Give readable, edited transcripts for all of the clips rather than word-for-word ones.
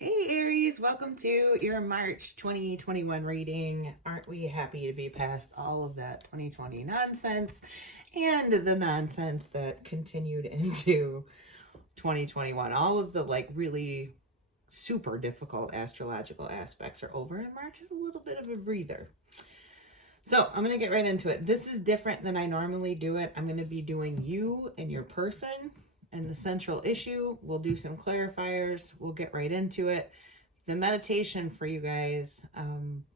Hey Aries, welcome to your March 2021 reading. Aren't we happy to be past all of that 2020 nonsense and the nonsense that continued into 2021? All of the really super difficult astrological aspects are over, and March is a little bit of a breather. So I'm going to get right into it. This is different than I normally do it. I'm going to be doing you and your person and the central issue. We'll do some clarifiers. We'll get right into it. The meditation for you guys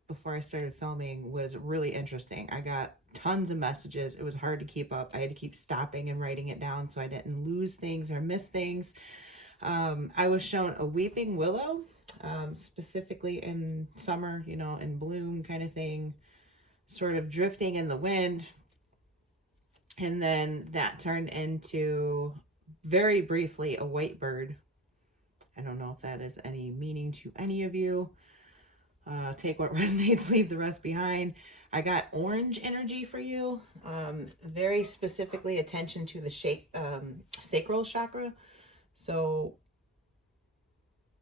before I started filming was really interesting. I got tons of messages. It was hard to keep up. I had to keep stopping and writing it down so I didn't lose things or miss things. I was shown a weeping willow, specifically in summer, in bloom kind of thing, sort of drifting in the wind. And then that turned into, very briefly, a white bird. I don't know if that is any meaning to any of you. Take what resonates, leave the rest behind. I got orange energy for you. Very specifically attention to the sacral chakra. So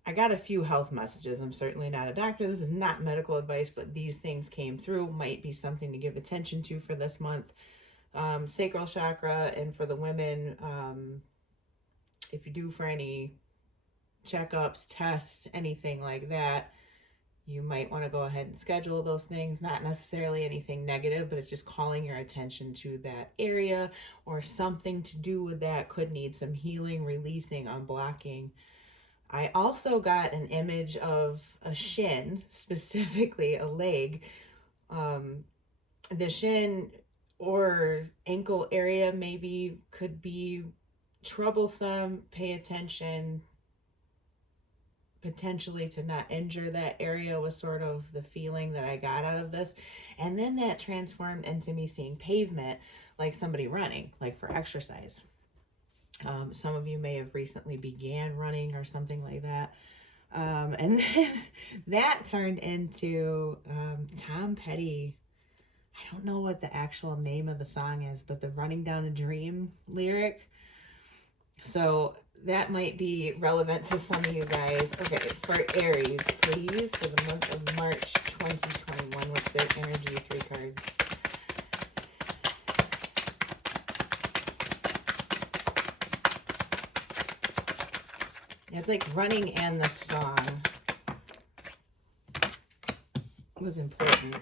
I got a few health messages. I'm certainly not a doctor. This is not medical advice, but these things came through. Might be something to give attention to for this month. Sacral chakra, and for the women, if you do for any checkups, tests, anything like that, you might want to go ahead and schedule those things. Not necessarily anything negative, but it's just calling your attention to that area, or something to do with that could need some healing, releasing, unblocking. I also got an image of a shin, specifically a leg. The shin or ankle area maybe could be troublesome. Pay attention, potentially to not injure that area, was sort of the feeling that I got out of this. And then that transformed into me seeing pavement, like somebody running, like for exercise. Some of you may have recently began running or something like that. And then that turned into Tom Petty. I don't know what the actual name of the song is, but the Running Down a Dream lyric. So that might be relevant to some of you guys. Okay, for Aries, please, for the month of March 2021, what's their energy? 3 cards. It's like running and the song was important.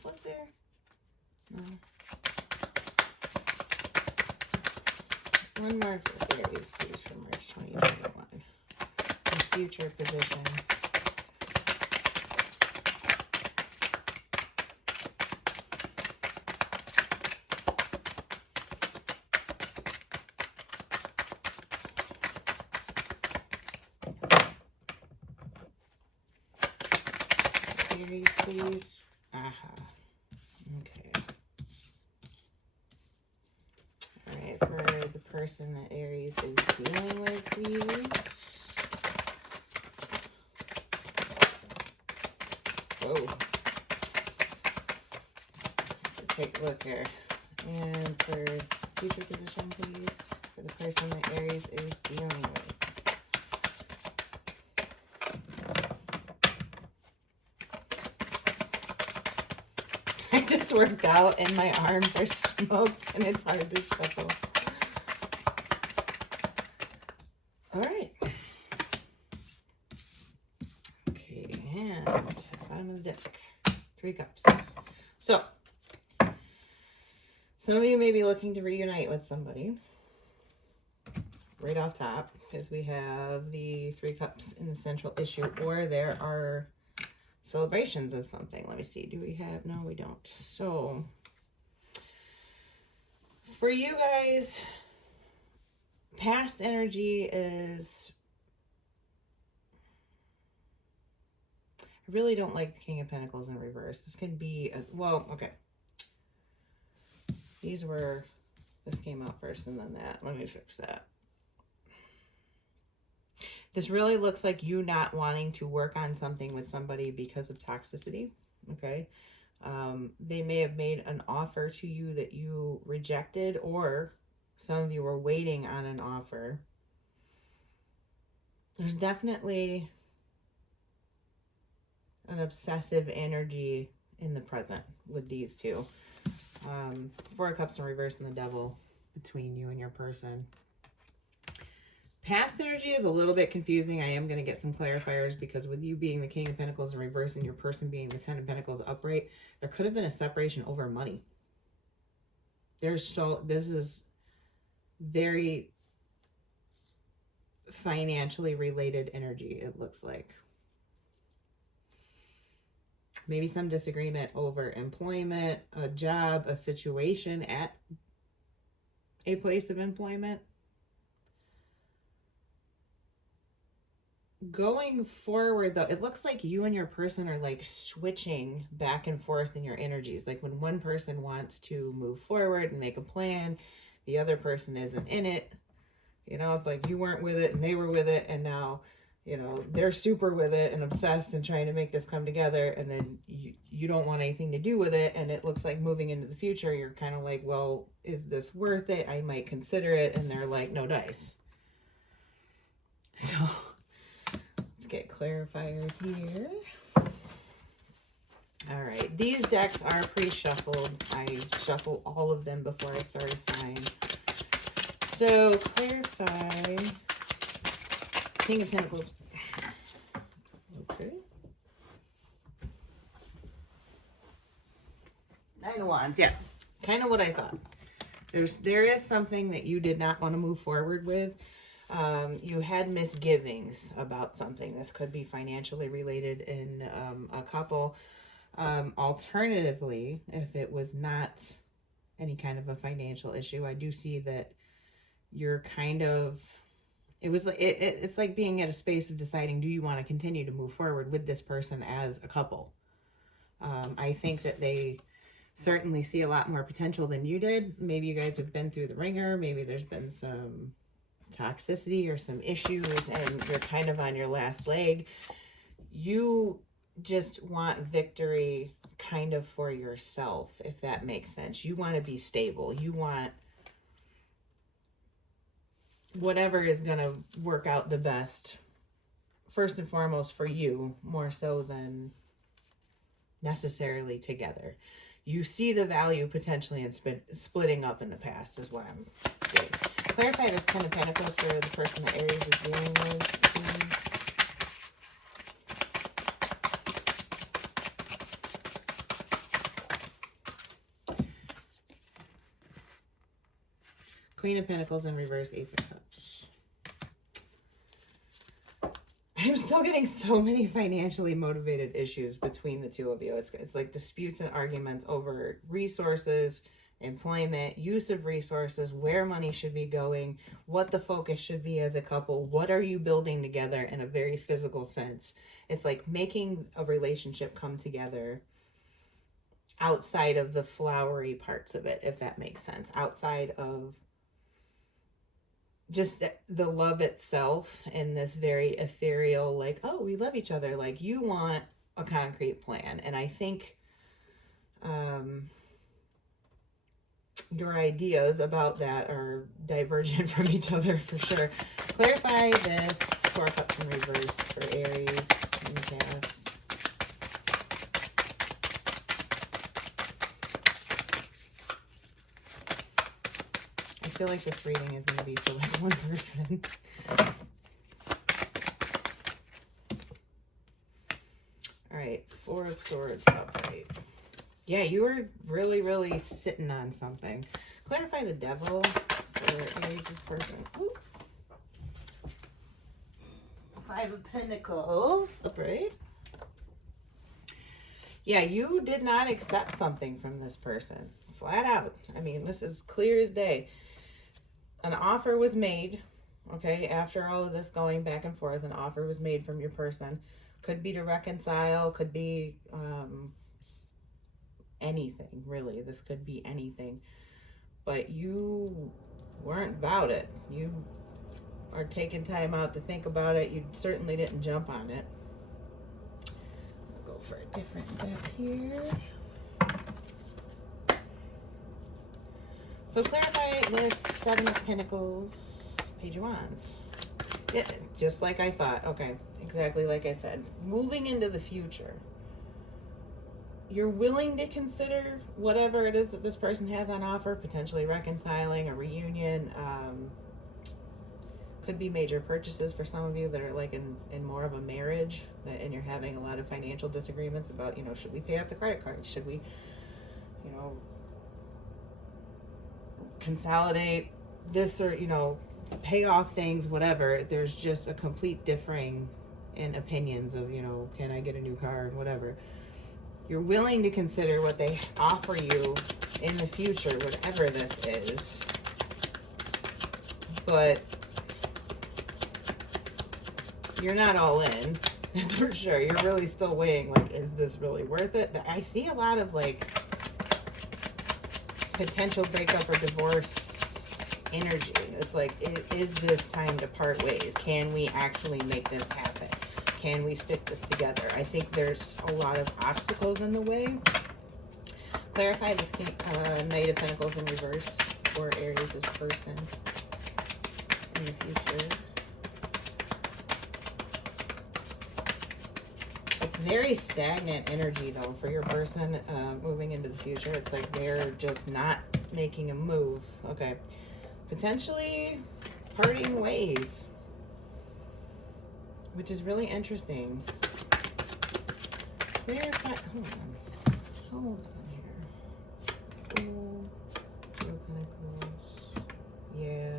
Flip there? No. One more for Aries, please, for March 2021. The future position. Aries, please. Okay. All right, for the person that Aries is dealing with, please. Whoa. Let's take a look here. And for future position, please, for the person that Aries is dealing with. I just worked out and my arms are smoked and it's hard to shuffle. All right. Okay, and bottom of the deck, 3 cups. So, some of you may be looking to reunite with somebody right off top, because we have the 3 cups in the central issue, or there are celebrations of something. Let me see. Do we have? No, we don't. So, for you guys, past energy is... I really don't like the King of Pentacles in reverse. This can be... well, okay. This came out first and then that. Let me fix that. This really looks like you not wanting to work on something with somebody because of toxicity, okay? They may have made an offer to you that you rejected, or some of you were waiting on an offer. There's definitely an obsessive energy in the present with these two. Four of Cups in reverse and the Devil between you and your person. Past energy is a little bit confusing. I am going to get some clarifiers, because with you being the King of Pentacles in reverse and your person being the Ten of Pentacles upright, there could have been a separation over money. This is very financially related energy, it looks like. Maybe some disagreement over employment, a job, a situation at a place of employment. Going forward, though, it looks like you and your person are like switching back and forth in your energies. Like when one person wants to move forward and make a plan, the other person isn't in it. You know, it's like you weren't with it and they were with it, and now, you know, they're super with it and obsessed and trying to make this come together, and then you don't want anything to do with it, and it looks like moving into the future, you're kind of like, well, is this worth it? I might consider it, and they're like, no dice. So let's get clarifiers here. All right, these decks are pre-shuffled. I shuffle all of them before I start a sign. So clarify King of Pentacles. Okay. Nine of Wands, yeah. Kind of what I thought. There is something that you did not want to move forward with. You had misgivings about something. This could be financially related in a couple. Alternatively, if it was not any kind of a financial issue, I do see that you're kind of, it's like being at a space of deciding, do you want to continue to move forward with this person as a couple? I think that they certainly see a lot more potential than you did. Maybe you guys have been through the ringer. Maybe there's been some toxicity or some issues, and you're kind of on your last leg. You just want victory kind of for yourself, if that makes sense. You want to be stable. You want whatever is going to work out the best, first and foremost for you, more so than necessarily together. You see the value potentially in splitting up in the past is what I'm doing. Clarify this Ten of Pentacles for the person that Aries is dealing with. Queen of Pentacles in reverse, Ace of Cups. I'm still getting so many financially motivated issues between the two of you. It's like disputes and arguments over resources, employment, use of resources, where money should be going, what the focus should be as a couple, what are you building together in a very physical sense. It's like making a relationship come together outside of the flowery parts of it, if that makes sense. Outside of just the love itself and this very ethereal, like, oh, we love each other. Like, you want a concrete plan. And I think your ideas about that are divergent from each other for sure. Clarify this Four of Cups in reverse for Aries in the past. I feel like this reading is going to be for like one person. All right, Four of Swords upright. Yeah, you were really, really sitting on something. Clarify the Devil for Aries' person. Ooh. Five of Pentacles upright. Yeah, you did not accept something from this person. Flat out. I mean, this is clear as day. An offer was made, okay, after all of this going back and forth, an offer was made from your person. Could be to reconcile, could be anything, really. This could be anything. But you weren't about it. You are taking time out to think about it. You certainly didn't jump on it. I'll go for a different deck here. So clarify this 7 of Pentacles, Page of Wands. Yeah, just like I thought. Okay, exactly like I said. Moving into the future. You're willing to consider whatever it is that this person has on offer, potentially reconciling, a reunion. Could be major purchases for some of you that are like in more of a marriage, and you're having a lot of financial disagreements about, you know, should we pay off the credit card? Should we, you know, consolidate this, or, you know, pay off things, whatever. There's just a complete differing in opinions of, you know, can I get a new car and whatever. You're willing to consider what they offer you in the future, whatever this is. But you're not all in, that's for sure. You're really still weighing, like, is this really worth it? I see a lot of, like, potential breakup or divorce energy. It's like, is this time to part ways? Can we actually make this happen? Can we stick this together? I think there's a lot of obstacles in the way. Clarify this Knight of Pentacles in reverse for Aries' person in the future. It's very stagnant energy, though, for your person moving into the future. It's like they're just not making a move. Okay. Potentially parting ways, which is really interesting. Clarify. Hold on here. Ooh, Two of Pentacles. Yeah.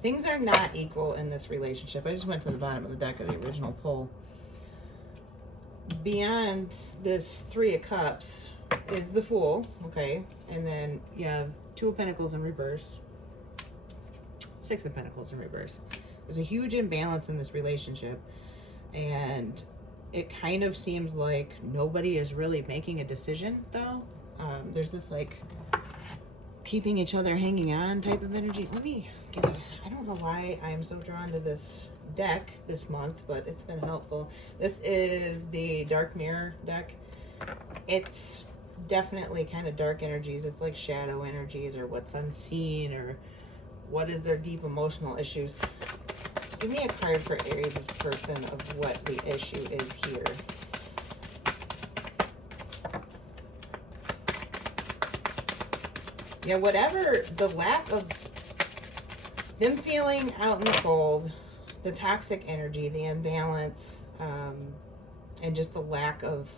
Things are not equal in this relationship. I just went to the bottom of the deck of the original pull. Beyond this 3 of Cups is the Fool, okay? And then you have 2 of Pentacles in reverse. 6 of Pentacles in reverse. There's a huge imbalance in this relationship, and it kind of seems like nobody is really making a decision, though. There's this, like, keeping each other hanging on type of energy. Let me get a, I don't know why I am so drawn to this deck this month, but it's been helpful. This is the Dark Mirror deck. It's definitely kind of dark energies. It's like shadow energies, or what's unseen, or what is their deep emotional issues. Give me a card for Aries' person of what the issue is here. Yeah, whatever the lack of them feeling out in the cold, the toxic energy, the imbalance, and just the lack of,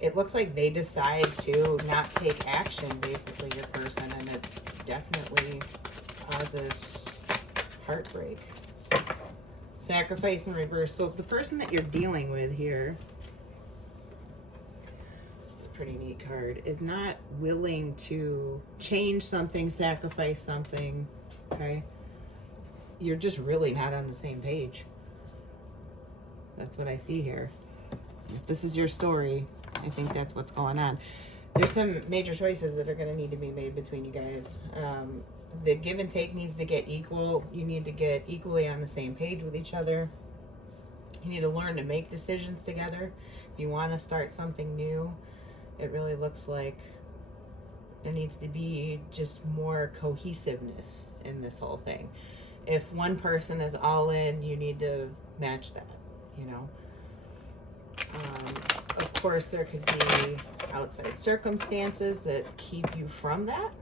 it looks like they decide to not take action, basically, your person, and it definitely causes heartbreak. Sacrifice in reverse. So the person that you're dealing with here, it's a pretty neat card, is not willing to change something, sacrifice something, okay? You're just really not on the same page. That's what I see here. If this is your story, I think that's what's going on. There's some major choices that are going to need to be made between you guys. The give and take needs to get equal. You need to get equally on the same page with each other. You need to learn to make decisions together. If you want to start something new, it really looks like there needs to be just more cohesiveness in this whole thing. If one person is all in, you need to match that, you know. Of course, there could be outside circumstances that keep you from that.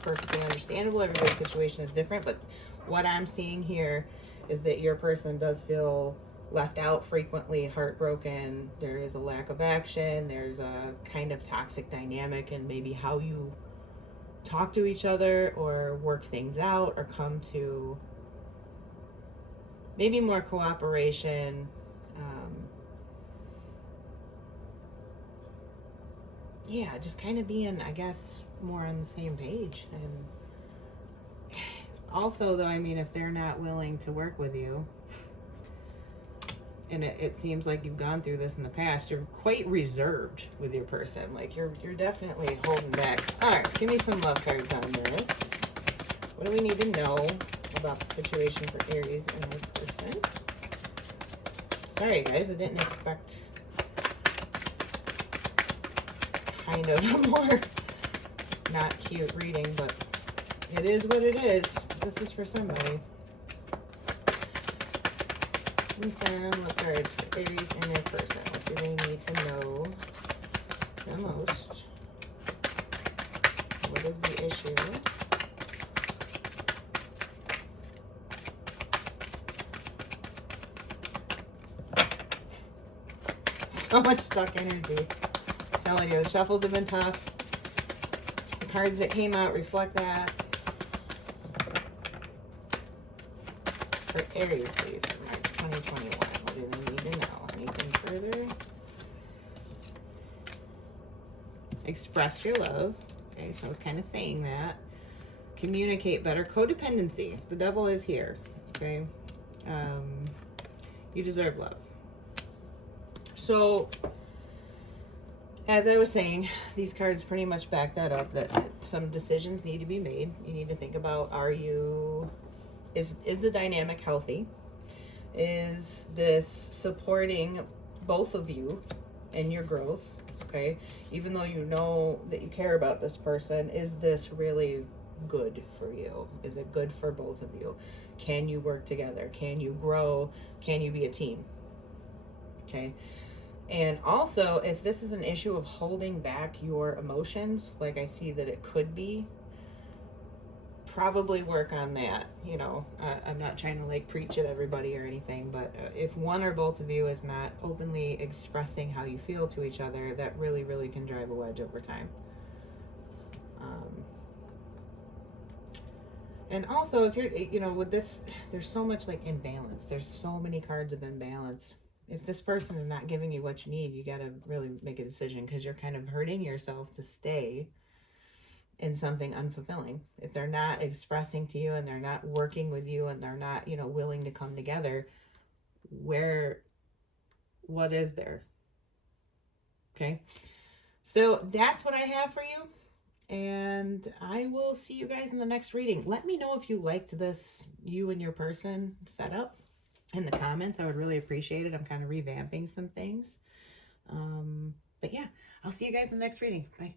Perfectly understandable. Everybody's situation is different, but what I'm seeing here is that your person does feel left out frequently, heartbroken. There is a lack of action. There's a kind of toxic dynamic in maybe how you talk to each other or work things out or come to maybe more cooperation. Yeah, just kind of being, I guess, more on the same page. And also, though, I mean, if they're not willing to work with you, and it seems like you've gone through this in the past, you're quite reserved with your person. Like, you're definitely holding back. All right, give me some love cards on this. What do we need to know about the situation for Aries and their person? Sorry, guys, I didn't expect kind of a more not cute reading, but it is what it is. This is for somebody. Listen, what cards for Aries and your person? What do they need to know the most? What is the issue? So much stuck energy. I'm telling you, the shuffles have been tough. The cards that came out reflect that. For Aries, please, for March 2021. What do they need to know? Anything further? Express your love. Okay, so I was kind of saying that. Communicate better. Codependency. The devil is here. Okay. You deserve love. So, as I was saying, these cards pretty much back that up, that some decisions need to be made. You need to think about, is the dynamic healthy? Is this supporting both of you in your growth? Okay, even though you know that you care about this person, is this really good for you? Is it good for both of you? Can you work together? Can you grow? Can you be a team? Okay. And also, if this is an issue of holding back your emotions, like I see that it could be, probably work on that. You know, I'm not trying to like preach at everybody or anything, but if one or both of you is not openly expressing how you feel to each other, that really, really can drive a wedge over time. And also, if you're, you know, with this, there's so much like imbalance. There's so many cards of imbalance. If this person is not giving you what you need, you got to really make a decision, because you're kind of hurting yourself to stay in something unfulfilling. If they're not expressing to you and they're not working with you and they're not, you know, willing to come together, what is there? Okay. So that's what I have for you. And I will see you guys in the next reading. Let me know if you liked this you and your person setup in the comments. I would really appreciate it. I'm kind of revamping some things. But yeah, I'll see you guys in the next reading. Bye.